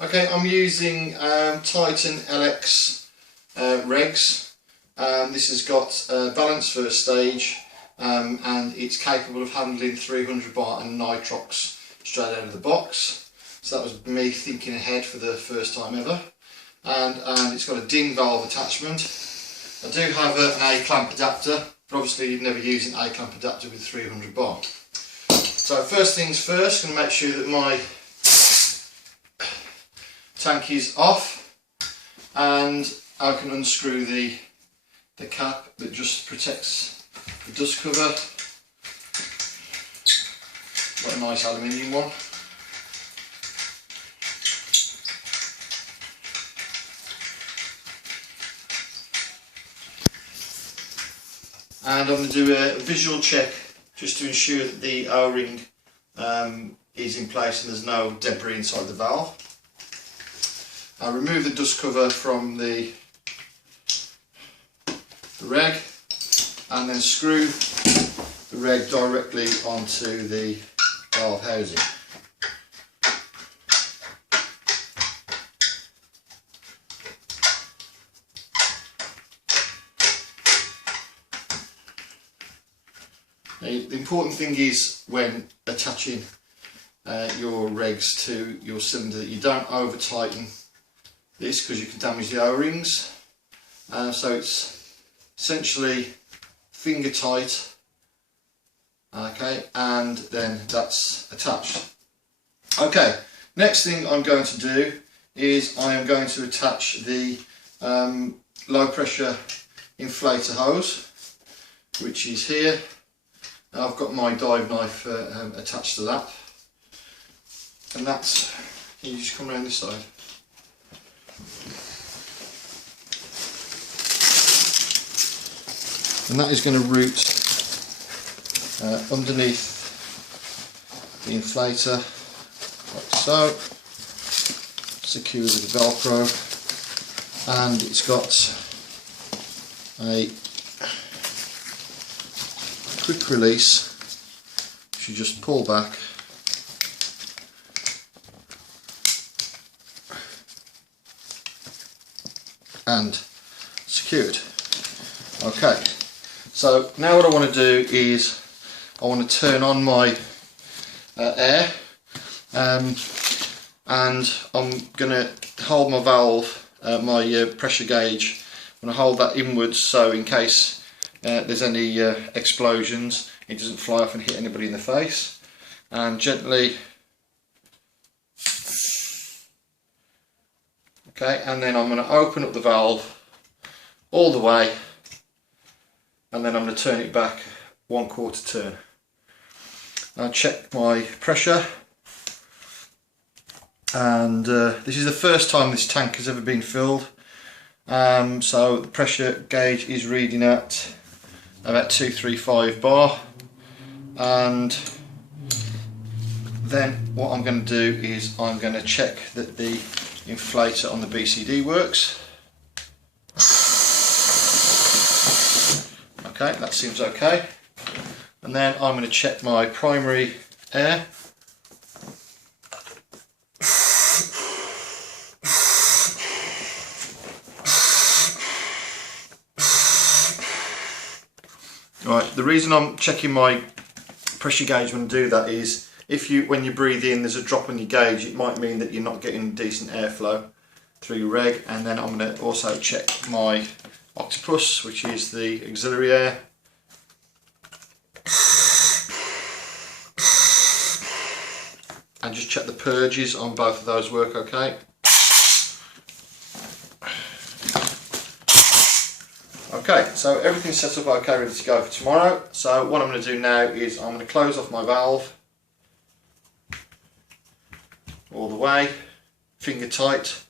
Okay, I'm using Titan LX regs. This has got balance first stage and it's capable of handling 300 bar and nitrox straight out of the box. So that was me thinking ahead for the first time ever. And it's got a ding valve attachment. I do have an A-clamp adapter, but obviously you'd never use an A-clamp adapter with 300 bar. So first things first, I'm going to make sure that my tank is off, and I can unscrew the cap that just protects the dust cover. Got a nice aluminium one. And I'm going to do a visual check just to ensure that the O-ring is in place and there's no debris inside the valve. I'll remove the dust cover from the reg and then screw the reg directly onto the valve housing. Now, the important thing is when attaching your regs to your cylinder that you don't over tighten this, because you can damage the O-rings. So it's essentially finger tight, okay, and then that's attached. Okay, next thing I'm going to do is I am going to attach the low pressure inflator hose, which is here. I've got my dive knife attached to that, and that's, you just come around this side. And that is going to route underneath the inflator, like so, secure with the Velcro, and it's got a quick release, which you just pull back and secured. Okay. So now what I want to do is I want to turn on my air, and I'm going to hold my valve, my pressure gauge, I'm going to hold that inwards so in case there's any explosions it doesn't fly off and hit anybody in the face, and gently, okay, and then I'm going to open up the valve all the way, and then I'm going to turn it back 1/4 turn. I'll check my pressure, and this is the first time this tank has ever been filled, so the pressure gauge is reading at about 235 bar, and then what I'm going to do is I'm going to check that the inflator on the BCD works. Okay, that seems okay. And then I'm going to check my primary air. Right, the reason I'm checking my pressure gauge when I do that is when you breathe in there's a drop on your gauge, it might mean that you're not getting decent airflow through your reg. And then I'm going to also check my octopus, which is the auxiliary air. And just check the purges on both of those work okay. Okay, so everything's set up okay, ready to go for tomorrow. So what I'm going to do now is I'm going to close off my valve all the way, finger tight,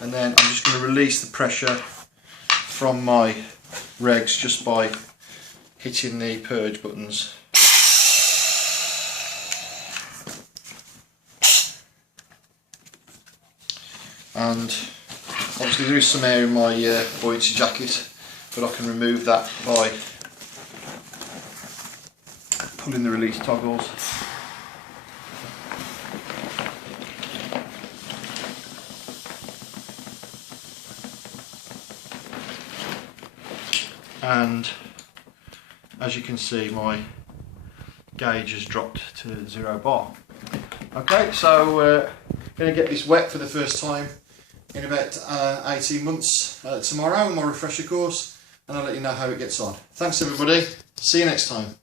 and then I'm just going to release the pressure from my regs just by hitting the purge buttons. And obviously there is some air in my buoyancy jacket, but I can remove that by pulling the release toggles. and as you can see my gauge has dropped to 0 bar. Okay, so going to get this wet for the first time in about 18 months tomorrow in my refresher course, and I'll let you know how it gets on. Thanks everybody, see you next time.